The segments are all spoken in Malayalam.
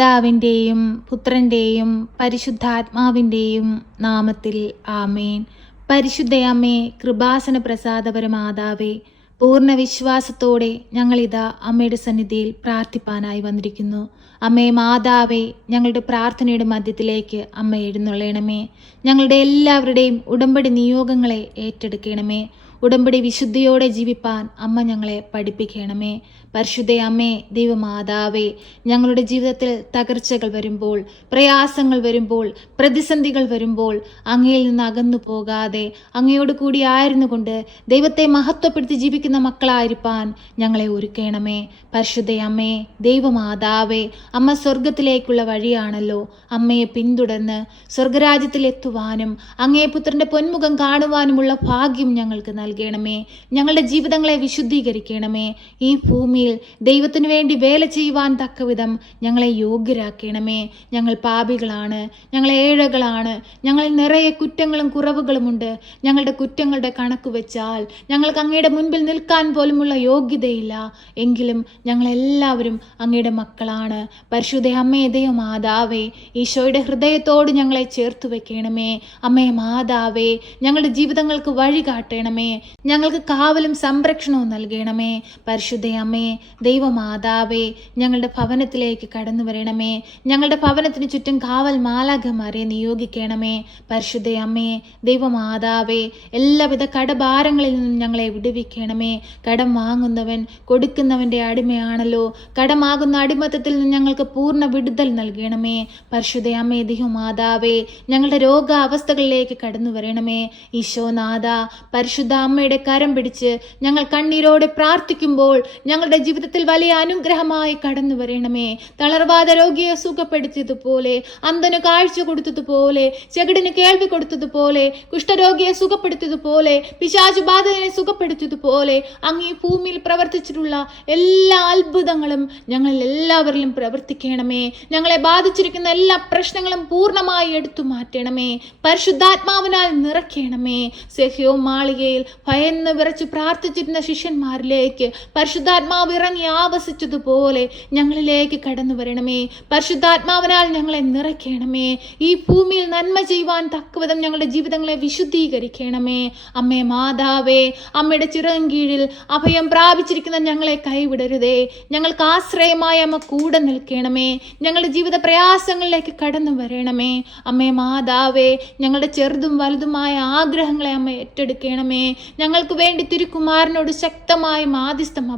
പിതാവിന്റെയും പുത്രന്റെയും പരിശുദ്ധാത്മാവിന്റെയും നാമത്തിൽ ആമേൻ. പരിശുദ്ധയമ്മേ കൃപാസന പ്രസാദപരമാതാവേ പൂർണ വിശ്വാസത്തോടെ ഞങ്ങളിതാ അമ്മയുടെ സന്നിധിയിൽ പ്രാർത്ഥിപ്പാനായി വന്നിരിക്കുന്നു. അമ്മേ മാതാവേ ഞങ്ങളുടെ പ്രാർത്ഥനയുടെ മധ്യത്തിലേക്ക് അമ്മ എഴുന്നള്ളണമേ. ഞങ്ങളുടെ എല്ലാവരുടെയും ഉടമ്പടി നിയോഗങ്ങളെ ഏറ്റെടുക്കണമേ. ഉടമ്പടി വിശുദ്ധിയോടെ ജീവിപ്പാൻ അമ്മ ഞങ്ങളെ പഠിപ്പിക്കണമേ. പരിശുദ്ധ അമ്മേ ദൈവമാതാവേ ഞങ്ങളുടെ ജീവിതത്തിൽ തകർച്ചകൾ വരുമ്പോൾ പ്രയാസങ്ങൾ വരുമ്പോൾ പ്രതിസന്ധികൾ വരുമ്പോൾ അങ്ങയിൽ നിന്ന് അകന്നു പോകാതെ അങ്ങയോട് കൂടി ആയിരുന്നു കൊണ്ട് ദൈവത്തെ മഹത്വപ്പെടുത്തി ജീവിക്കുന്ന മക്കളായിരിക്കാൻ ഞങ്ങളെ ഒരുക്കണമേ. പരിശുദ്ധയമ്മേ ദൈവമാതാവേ അമ്മ സ്വർഗത്തിലേക്കുള്ള വഴിയാണല്ലോ അമ്മയെ പിന്തുടർന്ന് സ്വർഗരാജ്യത്തിലെത്തുവാനും അങ്ങേ പുത്രന്റെ പൊന്മുഖം കാണുവാനുമുള്ള ഭാഗ്യം ഞങ്ങൾക്ക് നൽകണമേ. ഞങ്ങളുടെ ജീവിതങ്ങളെ വിശുദ്ധീകരിക്കണമേ. ഈ ഭൂമിയിൽ ദൈവത്തിനു വേണ്ടി വേല ചെയ്യുവാൻ തക്കവിധം ഞങ്ങളെ യോഗ്യരാക്കണമേ. ഞങ്ങൾ പാപികളാണ് ഞങ്ങൾ ഏഴകളാണ് ഞങ്ങളിൽ നിറയെ കുറ്റങ്ങളും കുറവുകളുമുണ്ട് ഞങ്ങളുടെ കുറ്റങ്ങളുടെ കണക്ക് വെച്ചാൽ ഞങ്ങൾക്ക് അങ്ങയുടെ മുൻപിൽ നിൽക്കാൻ പോലുമുള്ള യോഗ്യതയില്ല. എങ്കിലും ഞങ്ങളെല്ലാവരും അങ്ങയുടെ മക്കളാണ്. പരിശുദ്ധ അമ്മേ ദൈവം മാതാവേ ഈശോയുടെ ഹൃദയത്തോട് ഞങ്ങളെ ചേർത്ത് വെക്കണമേ. അമ്മേ മാതാവേ ഞങ്ങളുടെ ജീവിതങ്ങൾക്ക് വഴി കാട്ടണമേ ഞങ്ങൾക്ക് കാവലും സംരക്ഷണവും നൽകണമേ. പരിശുദ്ധ അമ്മേ ദൈവമാതാവേ ഞങ്ങളുടെ ഭവനത്തിലേക്ക് കടന്നു വരണമേ. ഞങ്ങളുടെ ഭവനത്തിന് ചുറ്റും കാവൽ മാലാഖമാരെ നിയോഗിക്കണമേ. പരിശുദ്ധ അമ്മേ ദൈവമാതാവേ എല്ലാവിധ കടഭാരങ്ങളിൽ നിന്നും ഞങ്ങളെ വിടുവിക്കണമേ. കടം വാങ്ങുന്നവൻ കൊടുക്കുന്നവന്റെ അടിമയാണല്ലോ. കടമാകുന്ന അടിമത്തത്തിൽ നിന്ന് ഞങ്ങൾക്ക് പൂർണ വിടുതൽ നൽകണമേ. പരിശുദ്ധ അമ്മേ ദൈവമാതാവേ ഞങ്ങളുടെ രോഗാവസ്ഥകളിലേക്ക് കടന്നു വരണമേ. ഈശോനാഥ പരിശുദ്ധ അമ്മയുടെ കരം പിടിച്ച് ഞങ്ങൾ കണ്ണീരോടെ പ്രാർത്ഥിക്കുമ്പോൾ ഞങ്ങളുടെ ജീവിതത്തിൽ വലിയ അനുഗ്രഹമായി കടന്നു വരണമേ. തളർവാദ രോഗിയെ സുഖപ്പെടുത്തിയതുപോലെ അന്തന് കാഴ്ച കൊടുത്തതുപോലെ ചെകിടിന് കേൾവി കൊടുത്തതുപോലെ കുഷ്ഠരോഗിയെ സുഖപ്പെടുത്തിയതുപോലെ പിശാചു ബാധകനെ സുഖപ്പെടുത്തിയതുപോലെ അങ്ങ് ഈ ഭൂമിയിൽ പ്രവർത്തിച്ചിട്ടുള്ള എല്ലാ അത്ഭുതങ്ങളും ഞങ്ങൾ എല്ലാവരിലും പ്രവർത്തിക്കണമേ. ഞങ്ങളെ ബാധിച്ചിരിക്കുന്ന എല്ലാ പ്രശ്നങ്ങളും പൂർണമായി എടുത്തു മാറ്റണമേ. പരിശുദ്ധാത്മാവിനാൽ നിറയ്ക്കണമേ. സെഹ്യോ മാളികയിൽ ഭയന്ന് വിറച്ച് പ്രാർത്ഥിച്ചിരുന്ന ശിഷ്യന്മാരിലേക്ക് പരിശുദ്ധാത്മാവ് ഇറങ്ങി ആവസിച്ചതുപോലെ ഞങ്ങളിലേക്ക് കടന്നു വരണമേ. പരിശുദ്ധാത്മാവിനാൽ ഞങ്ങളെ നിറയ്ക്കണമേ. ഈ ഭൂമിയിൽ നന്മ ചെയ്യുവാൻ തക്കവിധം ഞങ്ങളുടെ ജീവിതങ്ങളെ വിശുദ്ധീകരിക്കണമേ. അമ്മേ മാതാവേ അമ്മയുടെ ചിറകും കീഴിൽ അഭയം പ്രാപിച്ചിരിക്കുന്ന ഞങ്ങളെ കൈവിടരുതേ. ഞങ്ങൾക്ക് ആശ്രയമായ അമ്മ കൂടെ നിൽക്കണമേ. ഞങ്ങളുടെ ജീവിത പ്രയാസങ്ങളിലേക്ക് കടന്നു വരണമേ. അമ്മേ മാതാവേ ഞങ്ങളുടെ ചെറുതും വലുതുമായ ആഗ്രഹങ്ങളെ അമ്മ ഏറ്റെടുക്കണമേ. ഞങ്ങൾക്ക് വേണ്ടി തിരുക്കുമാരനോട് ശക്തമായ മാധ്യസ്ഥം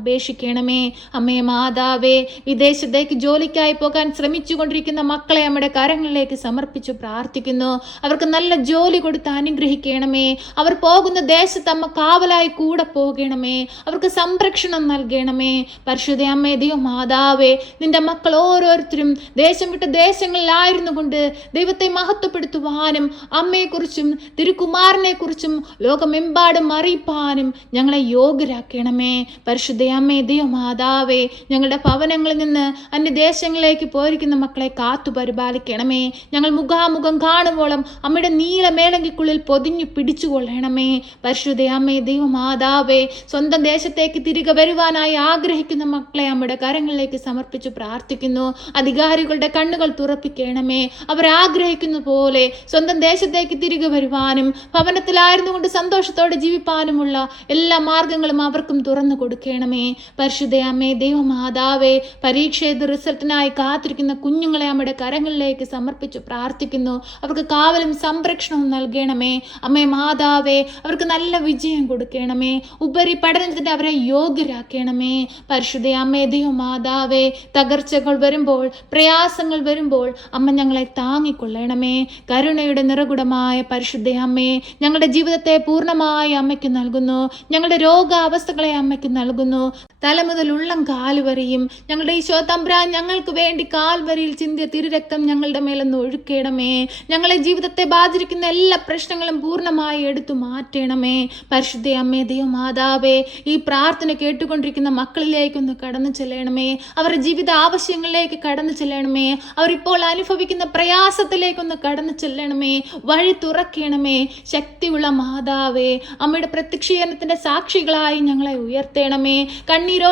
അപേക്ഷിക്കണമേ അമ്മേ മാതാവേ വിദേശത്തേക്ക് ജോലിക്കായി പോകാൻ ശ്രമിച്ചുകൊണ്ടിരിക്കുന്ന മക്കളെ നമ്മുടെ കരങ്ങളിലേക്ക് സമർപ്പിച്ചു പ്രാർത്ഥിക്കുന്നു. അവർക്ക് നല്ല ജോലി കൊടുത്ത് അനുഗ്രഹിക്കണമേ. അവർ പോകുന്ന ദേശത്ത് അമ്മ കാവലായി കൂടെ പോകണമേ. അവർക്ക് സംരക്ഷണം നൽകണമേ. പരിശുദ്ധ അമ്മേ ദൈവ മാതാവേ നിന്റെ മക്കൾ ഓരോരുത്തരും ദേശം വിട്ട ദേശങ്ങളിലായിരുന്നു കൊണ്ട് ദൈവത്തെ മഹത്വപ്പെടുത്തുവാനും അമ്മയെക്കുറിച്ചും തിരുക്കുമാരനെക്കുറിച്ചും ലോകമെമ്പാടും അറിയിപ്പാനും ഞങ്ങളെ യോഗ്യരാക്കണമേ. പരിശുദ്ധ അമ്മേ ദൈവ മാതാവേ ഞങ്ങളുടെ ഭവനങ്ങളിൽ നിന്ന് അന്യദേശങ്ങളിലേക്ക് പോയിരിക്കുന്ന മക്കളെ കാത്തു പരിപാലിക്കണമേ. ഞങ്ങൾ മുഖാമുഖം കാണുവോളം അമ്മയുടെ നീല മേലങ്കിക്കുള്ളിൽ പൊതിഞ്ഞു പിടിച്ചുകൊള്ളണമേ. പരിശുദ്ധ അമ്മേ ദൈവമാതാവേ സ്വന്തം ദേശത്തേക്ക് തിരികെ വരുവാനായി ആഗ്രഹിക്കുന്ന മക്കളെ അമ്മയുടെ കരങ്ങളിലേക്ക് സമർപ്പിച്ചു പ്രാർത്ഥിക്കുന്നു. അധികാരികളുടെ കണ്ണുകൾ തുറപ്പിക്കണമേ. അവർ ആഗ്രഹിക്കുന്ന പോലെ സ്വന്തം ദേശത്തേക്ക് തിരികെ വരുവാനും ഭവനത്തിലായിരുന്നു കൊണ്ട് സന്തോഷത്തോടെ ജീവിപ്പാനുമുള്ള എല്ലാ മാർഗങ്ങളും അവർക്കും തുറന്നു കൊടുക്കണമേ. പരിശുദ്ധ അമ്മേ ദൈവമാതാവേ പരീക്ഷ എഴുതി റിസൾട്ടിനായി കാത്തിരിക്കുന്ന കുഞ്ഞുങ്ങളെ അമ്മയുടെ കരങ്ങളിലേക്ക് സമർപ്പിച്ച് പ്രാർത്ഥിക്കുന്നു. അവർക്ക് കാവലും സംരക്ഷണവും നൽകണമേ. അമ്മേ മാതാവേ അവർക്ക് നല്ല വിജയം കൊടുക്കണമേ. ഉപരി പഠനത്തിന് അവരെ യോഗ്യരാക്കണമേ. പരിശുദ്ധ അമ്മേ ദൈവമാതാവേ തകർച്ചകൾ വരുമ്പോൾ പ്രയാസങ്ങൾ വരുമ്പോൾ അമ്മ ഞങ്ങളെ താങ്ങിക്കൊള്ളണമേ. കരുണയുടെ നിറകുടമായ പരിശുദ്ധ അമ്മേ ഞങ്ങളുടെ ജീവിതത്തെ പൂർണമായി അമ്മയ്ക്ക് നൽകുന്നു. ഞങ്ങളുടെ രോഗാവസ്ഥകളെ അമ്മയ്ക്ക് നൽകുന്നു. തല മുതൽ ഉള്ളം കാലുവരെയും ഞങ്ങളുടെ ഈശോ തമ്പ്രാൻ ഞങ്ങൾക്ക് വേണ്ടി കാൽവരിയിൽ ചിന്തിയ തിരുരക്തം ഞങ്ങളുടെ മേലൊന്ന് ഒഴുക്കേണമേ. ഞങ്ങളെ ജീവിതത്തെ ബാധിച്ചിരിക്കുന്ന എല്ലാ പ്രശ്നങ്ങളും പൂർണമായി എടുത്തു മാറ്റണമേ. പരിശുദ്ധ അമ്മേ ദൈവമാതാവേ ഈ പ്രാർത്ഥന കേട്ടുകൊണ്ടിരിക്കുന്ന മക്കളിലേക്കൊന്ന് കടന്നു ചെല്ലണമേ. അവരുടെ ജീവിത ആവശ്യങ്ങളിലേക്ക് കടന്നു ചെല്ലണമേ. അവരിപ്പോൾ അനുഭവിക്കുന്ന പ്രയാസത്തിലേക്കൊന്ന് കടന്നു ചെല്ലണമേ. വഴി തുറക്കണമേ. ശക്തിയുള്ള മാതാവേ അമ്മയുടെ പ്രത്യക്ഷീകരണത്തിന്റെ സാക്ഷികളായി ഞങ്ങളെ ഉയർത്തേണമേ.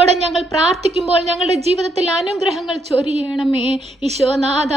കണ്ണീരോടെ ഞങ്ങൾ പ്രാർത്ഥിക്കുമ്പോൾ ഞങ്ങളുടെ ജീവിതത്തിൽ അനുഗ്രഹങ്ങൾ ചൊരിയണമേ. ഈശോനാഥ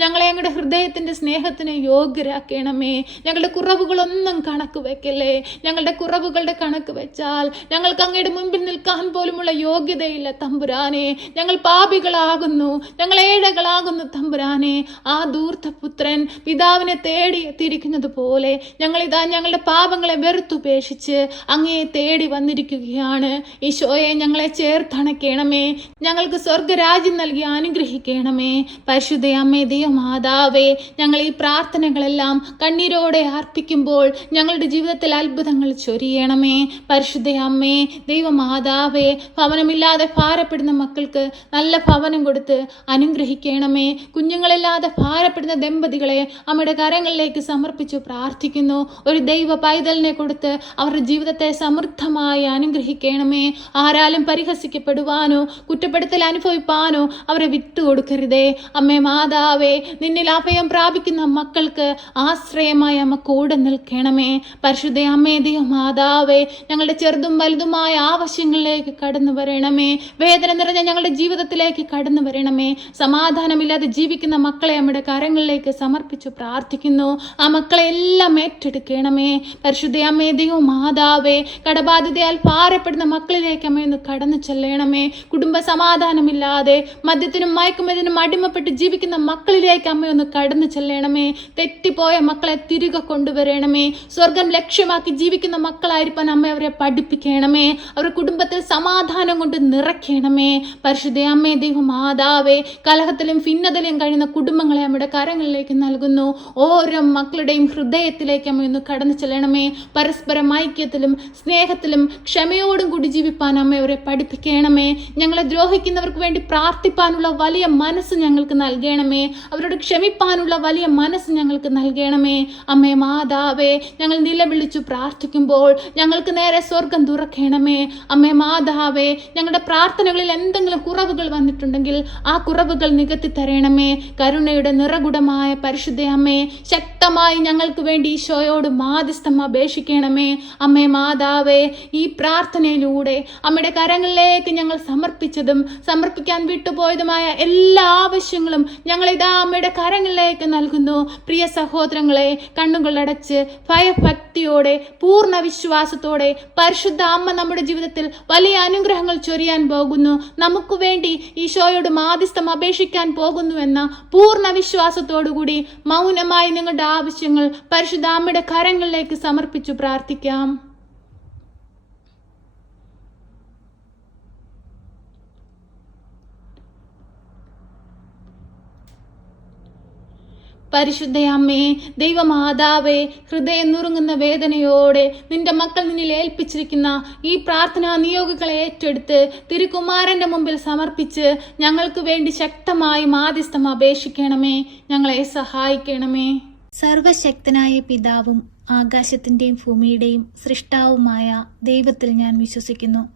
ഞങ്ങളെ ഞങ്ങളുടെ ഹൃദയത്തിന്റെ സ്നേഹത്തിന് യോഗ്യരാക്കണമേ. ഞങ്ങളുടെ കുറവുകളൊന്നും കണക്ക് വയ്ക്കല്ലേ ഞങ്ങളുടെ കുറവുകളുടെ കണക്ക് വെച്ചാൽ ഞങ്ങൾക്ക് അങ്ങയുടെ മുമ്പിൽ നിൽക്കാൻ പോലുമുള്ള യോഗ്യതയില്ല തമ്പുരാനെ. ഞങ്ങൾ പാപികളാകുന്നു. ഞങ്ങൾ ഏഴകളാകുന്നു തമ്പുരാനെ. ആ ദൂർത്തപുത്രൻ പിതാവിനെ തേടി എത്തിയിരിക്കുന്നത് പോലെ ഞങ്ങളിതാ ഞങ്ങളുടെ പാപങ്ങളെ വെറുത്തുപേക്ഷിച്ച് അങ്ങയെ തേടി വന്നിരിക്കുകയാണ്. ഈശോയെ ഞങ്ങളെ ചേർത്തണയ്ക്കണമേ ഞങ്ങൾക്ക് സ്വർഗരാജ്യം നൽകി അനുഗ്രഹിക്കണമേ. പരിശുദ്ധ അമ്മേ ദൈവമാതാവേ ഞങ്ങൾ ഈ പ്രാർത്ഥനകളെല്ലാം കണ്ണീരോടെ അർപ്പിക്കുമ്പോൾ ഞങ്ങളുടെ ജീവിതത്തിൽ അത്ഭുതങ്ങൾ ചൊരിയണമേ. പരിശുദ്ധ അമ്മേ ദൈവമാതാവേ ഭവനമില്ലാതെ ഭാരപ്പെടുന്ന മക്കൾക്ക് നല്ല ഭവനം കൊടുത്ത് അനുഗ്രഹിക്കണമേ. കുഞ്ഞുങ്ങളില്ലാതെ ഭാരപ്പെടുന്ന ദമ്പതികളെ അമ്മയുടെ കരങ്ങളിലേക്ക് സമർപ്പിച്ചു പ്രാർത്ഥിക്കുന്നു. ഒരു ദൈവ പൈതലിനെ കൊടുത്ത് അവരുടെ ജീവിതത്തെ സമൃദ്ധമായി അനുഗ്രഹിക്കണമേ. ആരാലും പരിഹസിക്കപ്പെടുവാനോ കുറ്റപ്പെടുത്തൽ അനുഭവിപ്പാനോ അവരെ വിട്ടുകൊടുക്കരുതേ. അമ്മേ മാതാവേ നിന്നിൽ അഭയം പ്രാപിക്കുന്ന മക്കൾക്ക് ആശ്രയമായി അമ്മ കൂടെ നിൽക്കണമേ. പരിശുദ്ധ അമ്മേ ദൈവ മാതാവേ ഞങ്ങളുടെ ചെറുതും വലുതുമായ ആവശ്യങ്ങളിലേക്ക് കടന്നു വരണമേ. വേദന നിറഞ്ഞ ഞങ്ങളുടെ ജീവിതത്തിലേക്ക് കടന്നു വരണമേ. സമാധാനമില്ലാതെ ജീവിക്കുന്ന മക്കളെ നമ്മുടെ കരങ്ങളിലേക്ക് സമർപ്പിച്ചു പ്രാർത്ഥിക്കുന്നു. ആ മക്കളെ എല്ലാം ഏറ്റെടുക്കണമേ. പരിശുദ്ധ അമ്മേ ദൈവം മാതാവേ കടബാധിതയാൽ ഭാരപ്പെടുന്ന മക്കളിലേക്ക് അമ്മയൊന്ന് കടന്നു ചെല്ലണമേ. കുടുംബ സമാധാനമില്ലാതെ മദ്യത്തിനും മയക്കുമതിനും അടിമപ്പെട്ട് ജീവിക്കുന്ന മക്കളിലേക്ക് അമ്മ ഒന്ന് കടന്നു ചെല്ലണമേ. തെറ്റിപ്പോയ മക്കളെ തിരികെ കൊണ്ടുവരണമേ. സ്വർഗം ലക്ഷ്യമാക്കി ജീവിക്കുന്ന മക്കളായിരിക്കാൻ അമ്മ അവരെ പഠിപ്പിക്കണമേ. അവരുടെ കുടുംബത്തിൽ സമാധാനം കൊണ്ട് നിറയ്ക്കണമേ. പരിശുദ്ധ അമ്മേ ദൈവം മാതാവേ കലഹത്തിലും ഭിന്നതയിലും കഴിയുന്ന കുടുംബങ്ങളെ അമ്മയുടെ കരങ്ങളിലേക്ക് നൽകുന്നു. ഓരോ മക്കളുടെയും ഹൃദയത്തിലേക്ക് അമ്മ ഒന്ന് കടന്നു ചെല്ലണമേ. പരസ്പരം ഐക്യത്തിലും സ്നേഹത്തിലും ക്ഷമയോടും കൂടി ജീവിപ്പാൻ അമ്മ അവരെ പഠിപ്പിക്കണമേ ഞങ്ങളെ ദ്രോഹിക്കുന്നവർക്ക് വേണ്ടി പ്രാർത്ഥിപ്പാനുള്ള വലിയ മനസ്സ് ഞങ്ങൾക്ക് നൽകണമേ. അവരോട് ക്ഷമിപ്പാനുള്ള വലിയ മനസ്സ് ഞങ്ങൾക്ക് നൽകണമേ. അമ്മേ മാതാവേ ഞങ്ങൾ നിലവിളിച്ചു പ്രാർത്ഥിക്കുമ്പോൾ ഞങ്ങൾക്ക് നേരെ സ്വർഗം തുറക്കണമേ. അമ്മേ മാതാവേ ഞങ്ങളുടെ പ്രാർത്ഥനകളിൽ എന്തെങ്കിലും കുറവുകൾ വന്നിട്ടുണ്ടെങ്കിൽ ആ കുറവുകൾ നികത്തി തരണമേ. കരുണയുടെ നിറകുടമായ പരിശുദ്ധ അമ്മേ ശക്തമായി ഞങ്ങൾക്ക് വേണ്ടി ഈശോയോട് മാധ്യസ്ഥം അപേക്ഷിക്കണമേ. അമ്മേ മാതാവേ ഈ പ്രാർത്ഥനയിലൂടെ അമ്മയുടെ കരങ്ങളിലേക്ക് ഞങ്ങൾ സമർപ്പിച്ചതും സമർപ്പിക്കാൻ വിട്ടുപോയതുമായ എല്ലാ ആവശ്യങ്ങളും ഞങ്ങൾ ഇതാ അമ്മയുടെ കരങ്ങളിലേക്ക് നൽകുന്നു. പ്രിയ സഹോദരങ്ങളെ കണ്ണുകളടച്ച് ഭയഭക്തിയോടെ പൂർണ വിശ്വാസത്തോടെ പരിശുദ്ധ അമ്മ നമ്മുടെ ജീവിതത്തിൽ വലിയ അനുഗ്രഹങ്ങൾ ചൊരിയാൻ പോകുന്നു. നമുക്ക് വേണ്ടി ഈശോയോട് മാധ്യസ്ഥം അപേക്ഷിക്കാൻ പോകുന്നു എന്ന പൂർണ വിശ്വാസത്തോടുകൂടി മൗനമായി നിങ്ങളുടെ ആവശ്യങ്ങൾ പരിശുദ്ധ അമ്മയുടെ കരങ്ങളിലേക്ക് സമർപ്പിച്ചു പ്രാർത്ഥിക്കാം. പരിശുദ്ധ അമ്മേ ദൈവമാതാവേ ഹൃദയം നുറുങ്ങുന്ന വേദനയോടെ നിന്റെ മക്കൾ നിന്നിൽ ഏൽപ്പിച്ചിരിക്കുന്ന ഈ പ്രാർത്ഥനാ നിയോഗികളെ ഏറ്റെടുത്ത് തിരുകുമാരന്റെ മുമ്പിൽ സമർപ്പിച്ച് ഞങ്ങൾക്ക് വേണ്ടി ശക്തമായി മാധ്യസ്ഥം അപേക്ഷിക്കണമേ ഞങ്ങളെ സഹായിക്കണമേ. സർവശക്തനായ പിതാവും ആകാശത്തിന്റെയും ഭൂമിയുടെയും സൃഷ്ടാവുമായ ദൈവത്തിൽ ഞാൻ വിശ്വസിക്കുന്നു.